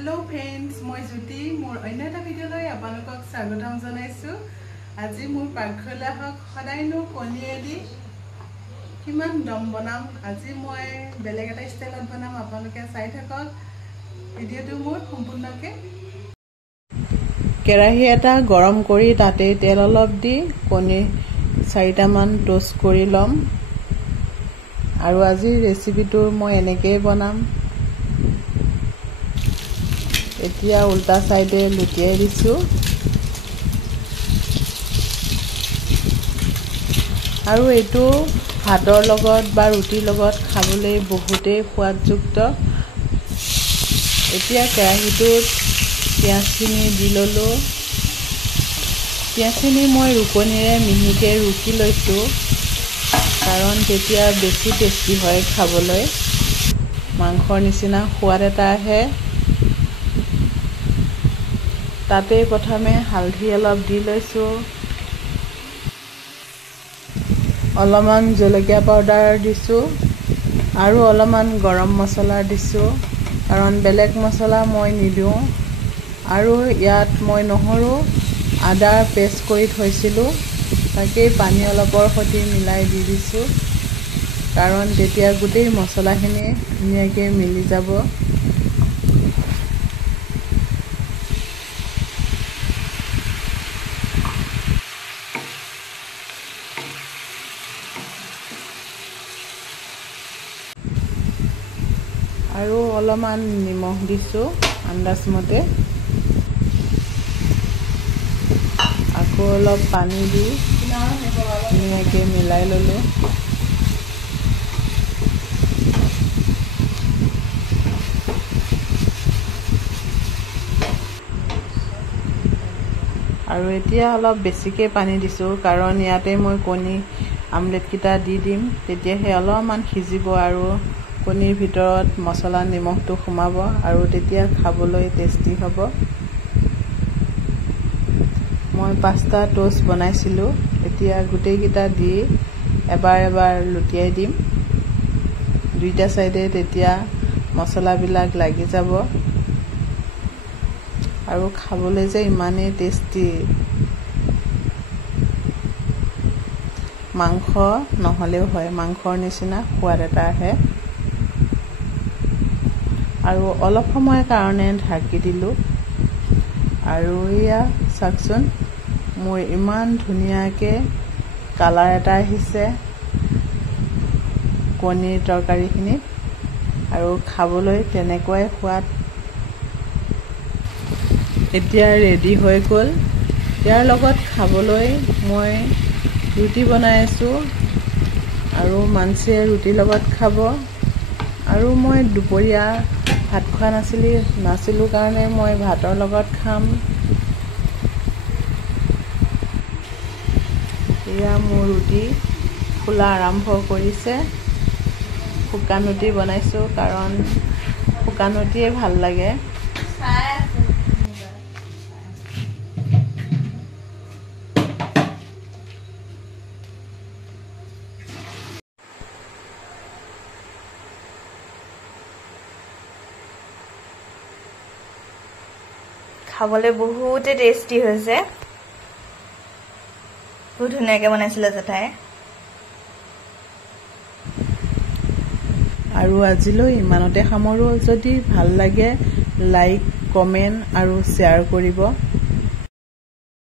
Hello friends मैं ज्योति मोर अन्य এটা ভিডিওলৈ আপোনালোকক স্বাগতম জনাইছো। আজি মোৰ পাকঘৰলৈ আহক। সদায়নো কণীয়েদি কিমান দম বনাম, আজি মই বেলেগ এটা ষ্টাইলত বনাম। আপোনালোকে চাই থাকক ভিডিওটো মোৰ সম্পূৰ্ণকৈ। কেৰাহী এটা গৰম কৰি তাতে তেল অলপ দি কণী 4টা মান টোষ্ট কৰি লম। আৰু আজি ৰেচিপিটো মই এনেকৈ বনাম। এতিয়া উল্টা সাইডে লুটিয়াই দিছো আৰু এটো ভাতৰ লগত বা ৰুটিৰ লগত খাবলৈ বহুতেই সোৱাদযুক্ত। এতিয়া কেৰাহীটোত পিয়াজখিনি দি ললো। পিয়াজখিনি মই ৰুকনিৰে মিহিকে ৰুকি লৈছো কাৰণ তেতিয়া বেছি টেষ্টি হয় খাবলৈ। মাংসৰ নিচিনা সোৱাদ এটা আহে। তাতে প্ৰথমে হালধি অলপ দি লৈছো, অলপমান জলকীয়া পাউডাৰ দিছো আৰু অলপমান গৰম মছলা দিছো কাৰণ বেলেগ মছলা মই নিদিও। আৰু ইয়াত মই নহৰু আদা পেষ্ট কৰি থৈছিলো, তাকে পানী অলপৰ সৈতে মিলাই দি দিছো কাৰণ তেতিয়া গোটেই মছলাখিনি ধুনীয়াকৈ মিলি যাব। আৰু অলপমান নিমখ দিছো আন্দাজ মতে। আকৌ অলপ পানী দি ধুনীয়াকৈ মিলাই ললো। আৰু এতিয়া অলপ বেছিকৈ পানী দিছো কাৰণ ইয়াতে মই কণী আমলেট কিটা দি দিম, তেতিয়াহে অলপমান সিজিব আৰু কণীৰ ভিতৰত মছলা নিমখটো সোমাব আৰু তেতিয়া খাবলৈ টেষ্টি হ'ব। মই 5টা টোষ্ট বনাইছিলো, এতিয়া গোটেই কিটা দি এবাৰ লুটিয়াই দিম 2টা সাইডে, তেতিয়া মছলাবিলাক লাগি যাব আৰু খাবলৈ যে ইমানেই টেষ্টি। মাংস নহলেও হয়, মাংসৰ নিচিনা সোৱাদ এটা আহে। আৰু অলপ সময়ৰ কাৰণে ঢাকি দিলো আৰু এয়া চাওকচোন মোৰ ইমান ধুনীয়াকৈ কালাৰ এটা আহিছে কণীৰ তৰকাৰীখিনি আৰু খাবলৈ তেনেকুৱাই সোৱাদ। এতিয়া ৰেডি হৈ গ'ল। ইয়াৰ লগত খাবলৈ মই ৰুটি বনাই আছো আৰু মানচিয়ে ৰুটিৰ লগত খাব। আৰু মই দুপৰীয়া ভাত খোৱা নাছিলো কাৰণে মই ভাতৰ লগত খাম। এয়া মোৰ ৰুটি খোলা আৰম্ভ কৰিছে। শুকান ৰুটি বনাইছো কাৰণ শুকান ৰুটিয়ে ভাল লাগে। খাবলৈ বহুতে টেষ্টি হৈছে। বহুত ধুনীয়াকৈ বনাইছিলে জেঠাই। আৰু আজিলৈ ইমানতে সামৰো। যদি ভাল লাগে লাইক, কমেণ্ট আৰু শ্বেয়াৰ কৰিব।